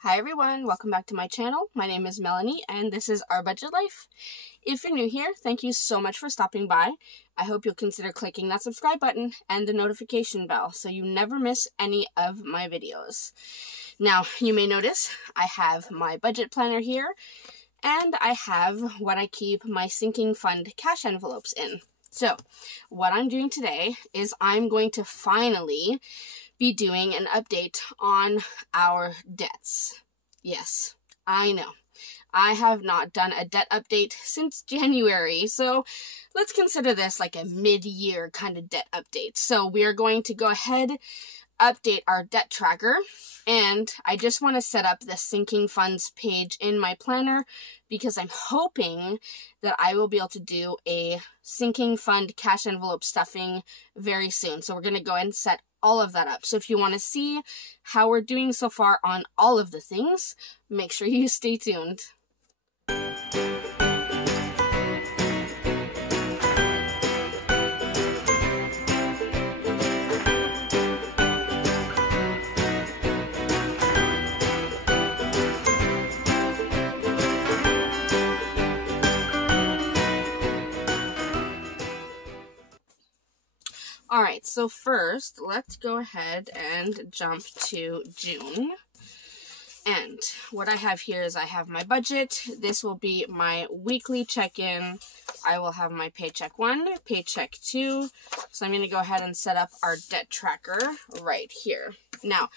Hi everyone, welcome back to my channel. My name is Melanie and this is Our Budget Life. If you're new here, thank you so much for stopping by. I hope you'll consider clicking that subscribe button and the notification bell so you never miss any of my videos. Now, you may notice I have my budget planner here and I have what I keep my sinking fund cash envelopes in. So, what I'm doing today is I'm going to finally be doing an update on our debts. Yes, I know. I have not done a debt update since January, so let's consider this like a mid-year kind of debt update. So we are going to go ahead, update our debt tracker, and I just want to set up the sinking funds page in my planner because I'm hoping that I will be able to do a sinking fund cash envelope stuffing very soon. So we're going to go ahead and set all of that up. So if you want to see how we're doing so far on all of the things, make sure you stay tuned. Alright, so first, let's go ahead and jump to June. And what I have here is I have my budget. This will be my weekly check-in. I will have my paycheck 1, paycheck 2. So I'm going to go ahead and set up our debt tracker right here. Now,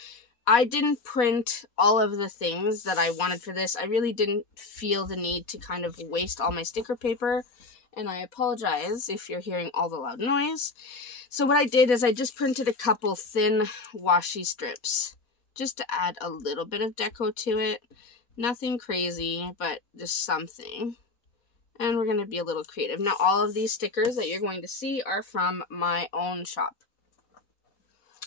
I didn't print all of the things that I wanted for this. I really didn't feel the need to kind of waste all my sticker paper. And I apologize if you're hearing all the loud noise. So what I did is I just printed a couple thin washi strips just to add a little bit of deco to it. Nothing crazy, but just something. And we're going to be a little creative. Now all of these stickers that you're going to see are from my own shop.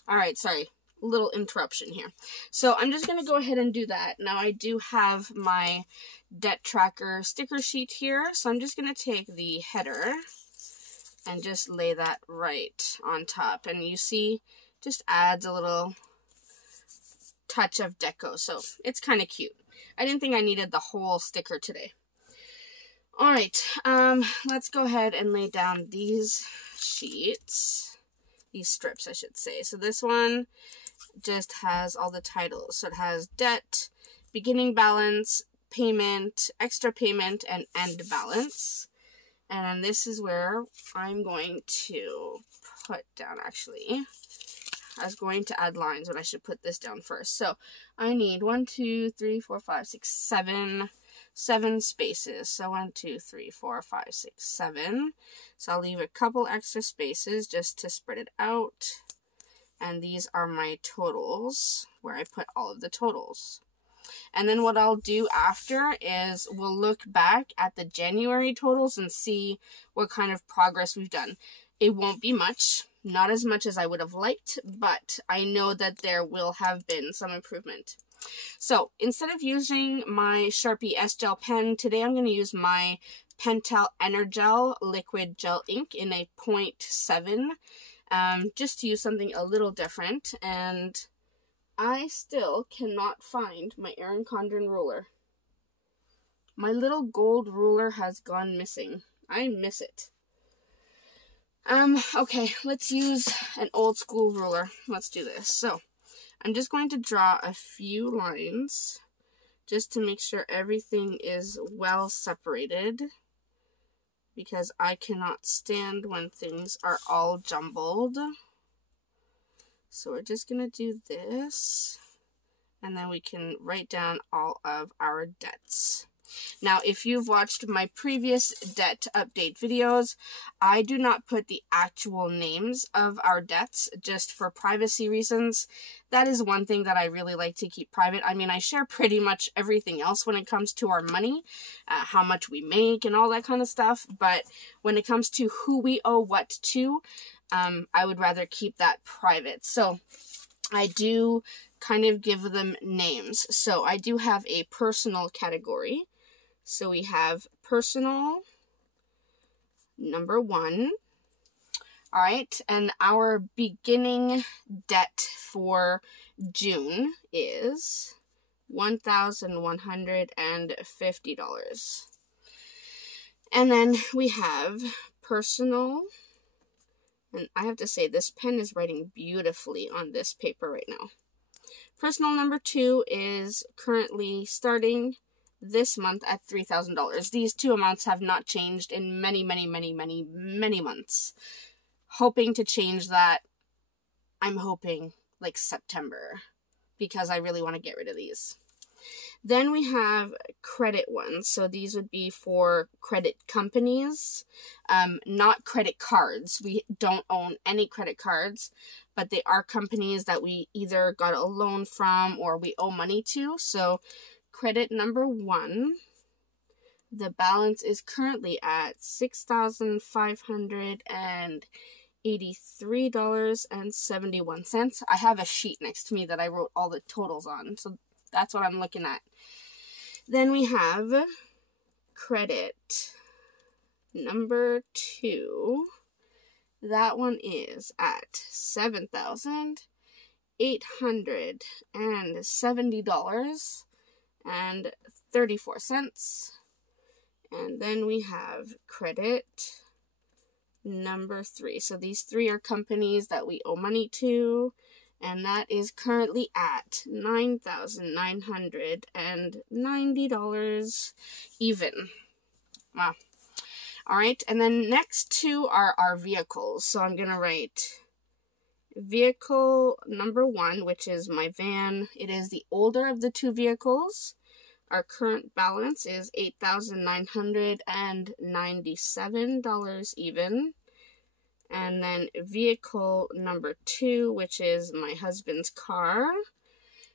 Alright, sorry. Little interruption here. So I'm just going to go ahead and do that. Now I do have my debt tracker sticker sheet here. So I'm just going to take the header and just lay that right on top. And you see, just adds a little touch of deco. So it's kind of cute. I didn't think I needed the whole sticker today. Alright, let's go ahead and lay down these sheets. These strips, I should say. So this one just has all the titles. So it has debt, beginning balance, payment, extra payment, and end balance. And then this is where I'm going to put down, actually, I was going to add lines, but I should put this down first. So I need 1, 2, 3, 4, 5, 6, 7 spaces. So 1, 2, 3, 4, 5, 6, 7. So I'll leave a couple extra spaces just to spread it out. And these are my totals, where I put all of the totals. And then what I'll do after is we'll look back at the January totals and see what kind of progress we've done. It won't be much, not as much as I would have liked, but I know that there will have been some improvement. So instead of using my Sharpie S-Gel pen, today I'm going to use my Pentel Energel liquid gel ink in a 0.7, just to use something a little different. And I still cannot find my Erin Condren ruler. My little gold ruler has gone missing. I miss it. Okay, let's use an old school ruler. Let's do this. So, I'm just going to draw a few lines just to make sure everything is well separated, because I cannot stand when things are all jumbled. So we're just going to do this, and then we can write down all of our debts. Now, if you've watched my previous debt update videos, I do not put the actual names of our debts just for privacy reasons. That is one thing that I really like to keep private. I mean, I share pretty much everything else when it comes to our money, how much we make and all that kind of stuff. But when it comes to who we owe what to, I would rather keep that private. So I do kind of give them names. So I do have a personal category. So we have personal number 1. All right, and our beginning debt for June is $1,150. And then we have personal, and I have to say this pen is writing beautifully on this paper right now. Personal number 2 is currently starting this month at $3,000. These two amounts have not changed in many months. Hoping to change that. I'm hoping like September, because I really want to get rid of these. Then we have credit ones. So these would be for credit companies, not credit cards. We don't own any credit cards, but they are companies that we either got a loan from or we owe money to. So credit number 1, the balance is currently at $6,583.71. I have a sheet next to me that I wrote all the totals on, so that's what I'm looking at. Then we have credit number 2. That one is at $7,870.34. And then we have credit number 3. So these 3 are companies that we owe money to, and that is currently at $9,990 even. Wow. All right, and then next 2 are our vehicles. So I'm going to write vehicle number 1, which is my van. It is the older of the 2 vehicles. Our current balance is $8,997 even. And then vehicle number 2, which is my husband's car,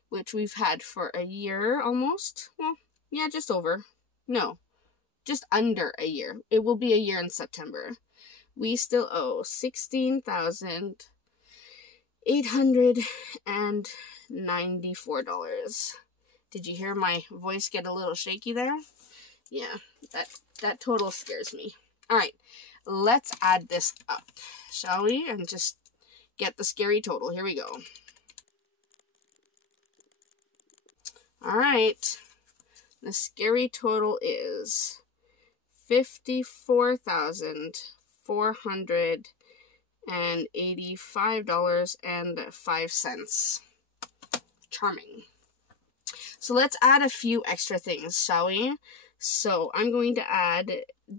which we've had for a year almost. Well, yeah, just over. No, just under a year. It will be a year in September. We still owe $16,894. Did you hear my voice get a little shaky there? Yeah, that total scares me. All right, let's add this up, shall we? And just get the scary total. Here we go. All right, the scary total is $54,485.05. Charming. So let's add a few extra things, shall we? So I'm going to add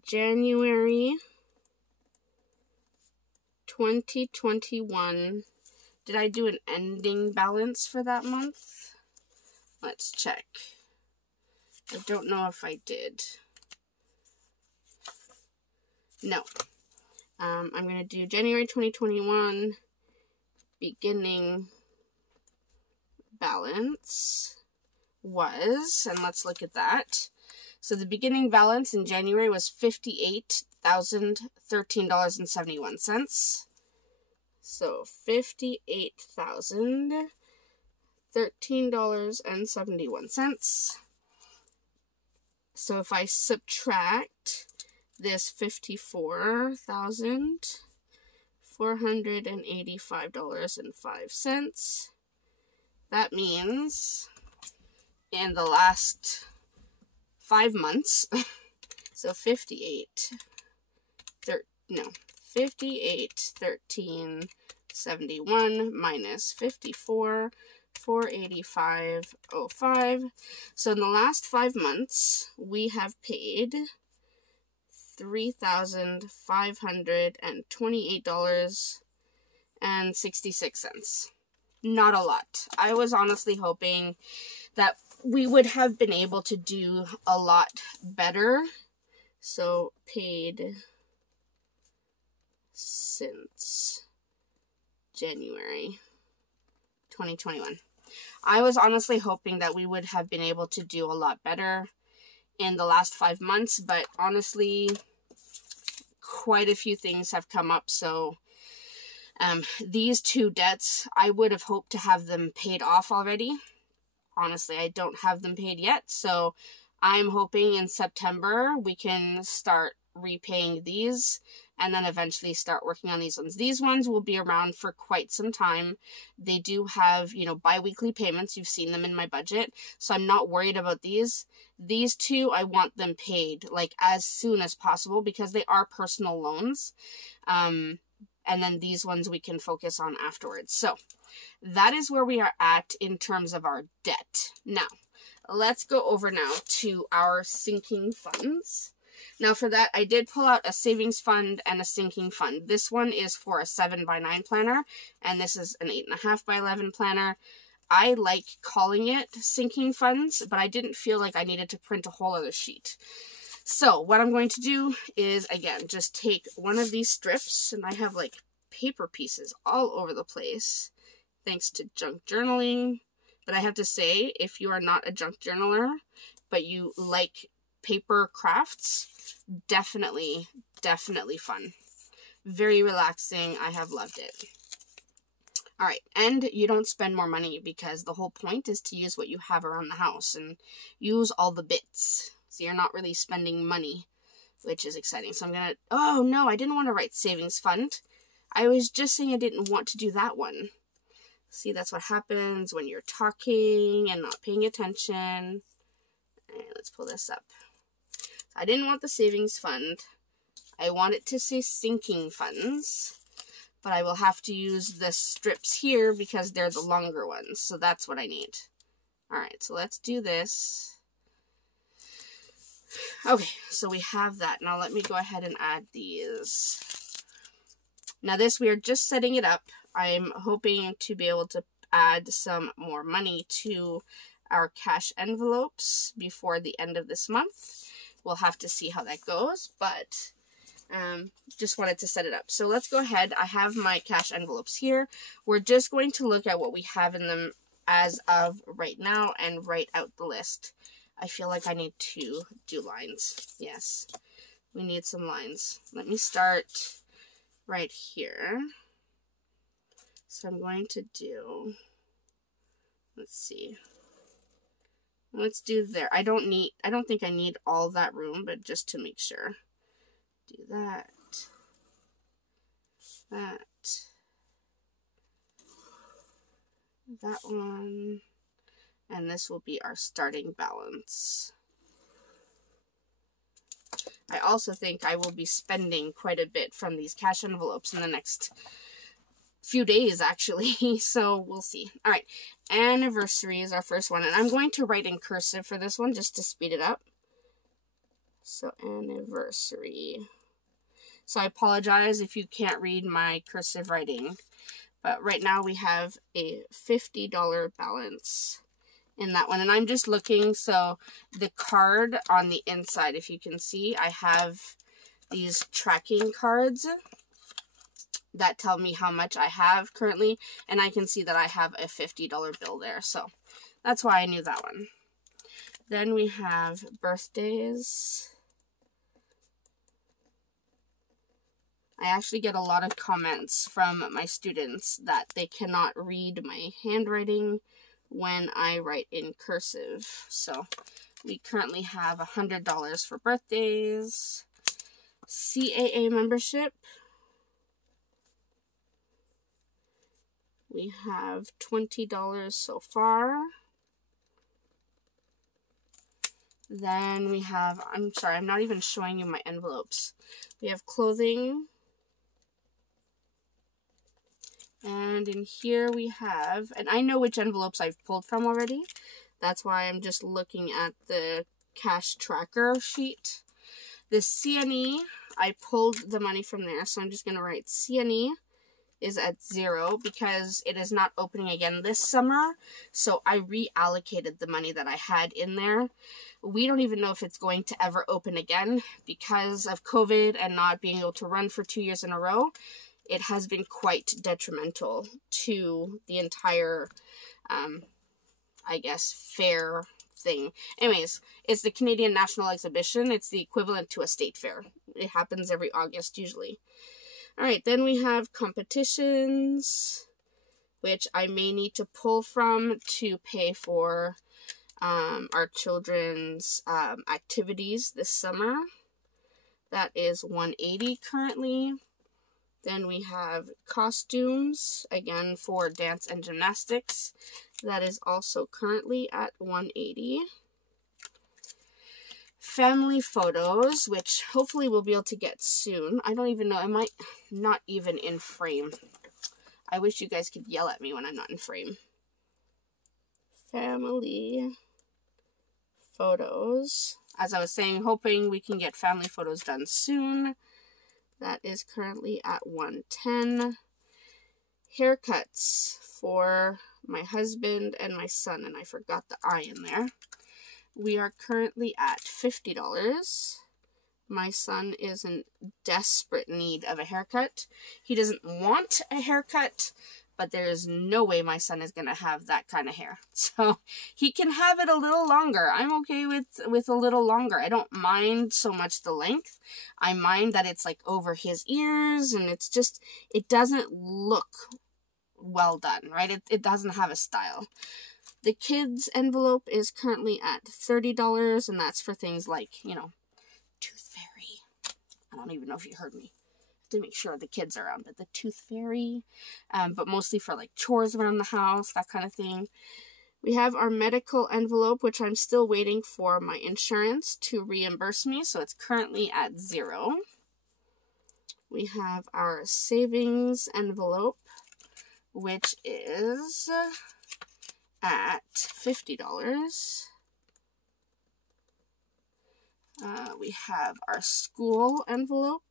January 2021. Did I do an ending balance for that month? Let's check. I don't know if I did. No. I'm going to do January 2021 beginning balance was, and let's look at that. So the beginning balance in January was $58,013.71. So $58,013.71. So if I subtract this $54,485.05, that means in the last 5 months, so 58,1371 minus 54,485.05. So in the last 5 months, we have paid $3,528.66. Not a lot. I was honestly hoping that we would have been able to do a lot better. So paid since January 2021. I was honestly hoping that we would have been able to do a lot better in the last 5 months, but honestly, quite a few things have come up. So these 2 debts, I would have hoped to have them paid off already. Honestly, I don't have them paid yet, so I'm hoping in September we can start repaying these, and then eventually start working on these ones. These ones will be around for quite some time. They do have, you know, bi-weekly payments. You've seen them in my budget, so I'm not worried about these. These two, I want them paid like as soon as possible because they are personal loans. And then these ones we can focus on afterwards. So that is where we are at in terms of our debt. Now, let's go over now to our sinking funds. Now for that, I did pull out a savings fund and a sinking fund. This one is for a 7x9 planner, and this is an 8.5x11 planner. I like calling it sinking funds, but I didn't feel like I needed to print a whole other sheet. So what I'm going to do is, again, just take one of these strips, and I have like paper pieces all over the place, thanks to junk journaling. But I have to say, if you are not a junk journaler, but you like paper crafts, definitely fun. Very relaxing. I have loved it. All right, and you don't spend more money because the whole point is to use what you have around the house and use all the bits. So you're not really spending money, which is exciting. So I'm gonna, oh no, I didn't want to write savings fund. I was just saying I didn't want to do that one. See, that's what happens when you're talking and not paying attention. All right, let's pull this up. I didn't want the savings fund. I want it to say sinking funds, but I will have to use the strips here because they're the longer ones. So that's what I need. All right, so let's do this. Okay, so we have that. Now let me go ahead and add these. Now this, we are just setting it up. I'm hoping to be able to add some more money to our cash envelopes before the end of this month. We'll have to see how that goes, but just wanted to set it up. So let's go ahead. I have my cash envelopes here. We're just going to look at what we have in them as of right now and write out the list. I feel like I need to do lines. Yes, we need some lines. Let me start right here. So I'm going to do, let's see. Let's do there. I don't think I need all that room, but just to make sure. Do that. That one. And this will be our starting balance. I also think I will be spending quite a bit from these cash envelopes in the next few days, actually. So we'll see. All right. Anniversary is our first one. And I'm going to write in cursive for this one just to speed it up. So anniversary. So I apologize if you can't read my cursive writing. But right now we have a $50 balance in that one. And I'm just looking, so the card on the inside, if you can see, I have these tracking cards that tell me how much I have currently, and I can see that I have a $50 bill there, so that's why I knew that one. Then we have birthdays. I actually get a lot of comments from my students that they cannot read my handwriting when I write in cursive. So we currently have $100 for birthdays. CAA membership. We have $20 so far. Then we have, I'm sorry, I'm not even showing you my envelopes. We have clothing. And in here we have, and I know which envelopes I've pulled from already. That's why I'm just looking at the cash tracker sheet. The CNE, I pulled the money from there, so I'm just going to write CNE is at 0 because it is not opening again this summer. So I reallocated the money that I had in there. We don't even know if it's going to ever open again because of COVID and not being able to run for 2 years in a row. It has been quite detrimental to the entire, I guess, fair thing. Anyways, it's the Canadian National Exhibition. It's the equivalent to a state fair. It happens every August usually. All right, then we have competitions, which I may need to pull from to pay for our children's activities this summer. That is $180 currently. Then we have costumes, again for dance and gymnastics. That is also currently at $180. Family photos, which hopefully we'll be able to get soon. I don't even know, I might not even in frame. I wish you guys could yell at me when I'm not in frame. Family photos. As I was saying, hoping we can get family photos done soon. That is currently at $110. Haircuts for my husband and my son, and I forgot the I in there. We are currently at $50. My son is in desperate need of a haircut. He doesn't want a haircut, but there is no way my son is going to have that kind of hair. So he can have it a little longer. I'm okay with a little longer. I don't mind so much the length. I mind that it's like over his ears, and it's just, it doesn't look well done, right? It doesn't have a style. The kids envelope is currently at $30, and that's for things like, you know, Tooth Fairy. I don't even know if you heard me. To make sure the kids are around, but the Tooth Fairy, but mostly for like chores around the house, that kind of thing. We have our medical envelope, which I'm still waiting for my insurance to reimburse me, so it's currently at $0. We have our savings envelope, which is at $50. We have our school envelope,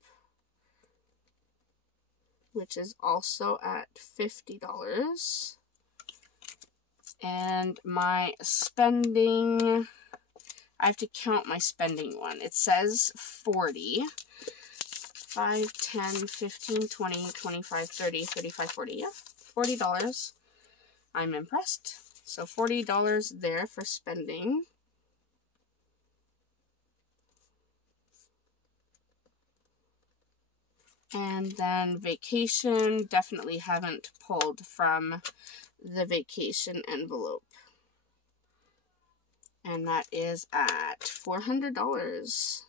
which is also at $50. And my spending, I have to count my spending one. It says 40. 5, 10, 15, 20, 25, 30, 35, 40. Yeah, $40. I'm impressed. So $40 there for spending. And then vacation, definitely haven't pulled from the vacation envelope. And that is at $400.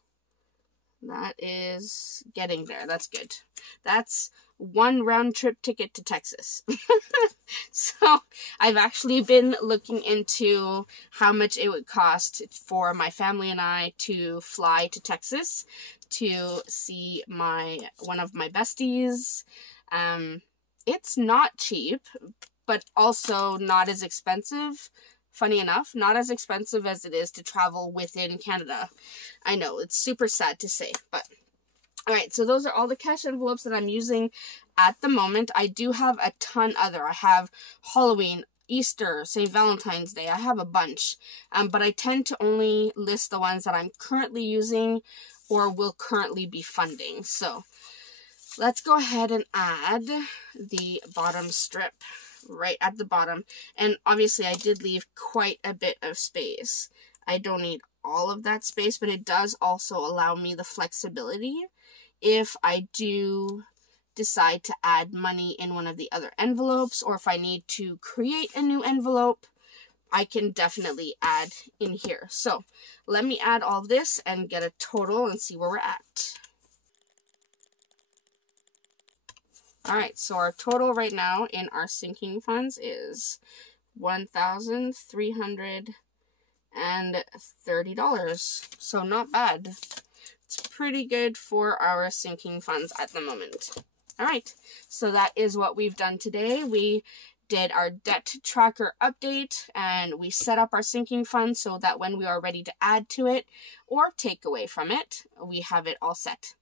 That is getting there. That's good. That's one round trip ticket to Texas. So I've actually been looking into how much it would cost for my family and I to fly to Texas to see one of my besties. It's not cheap, but also not as expensive. Funny enough, not as expensive as it is to travel within Canada. I know, it's super sad to say, but alright, so those are all the cash envelopes that I'm using at the moment. I do have a ton other. I have Halloween, Easter, St. Valentine's Day. I have a bunch, but I tend to only list the ones that I'm currently using or will currently be funding. So let's go ahead and add the bottom strip right at the bottom. And obviously I did leave quite a bit of space. I don't need all of that space, but it does also allow me the flexibility if I do decide to add money in one of the other envelopes, or if I need to create a new envelope, I can definitely add in here. So let me add all this and get a total and see where we're at. Alright, so our total right now in our sinking funds is $1,330. So not bad. It's pretty good for our sinking funds at the moment. Alright, so that is what we've done today. We did our debt tracker update, and we set up our sinking fund so that when we are ready to add to it or take away from it, we have it all set.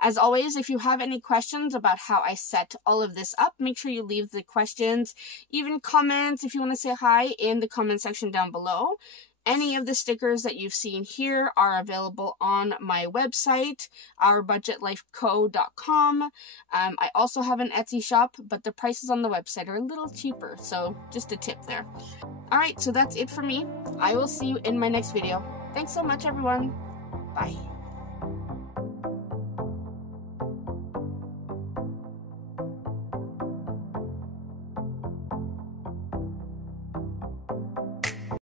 As always, if you have any questions about how I set all of this up, make sure you leave the questions, even comments if you want to say hi, in the comment section down below. Any of the stickers that you've seen here are available on my website, ourbudgetlifeco.com. I also have an Etsy shop, but the prices on the website are a little cheaper, so just a tip there. Alright, so that's it for me. I will see you in my next video. Thanks so much, everyone. Bye.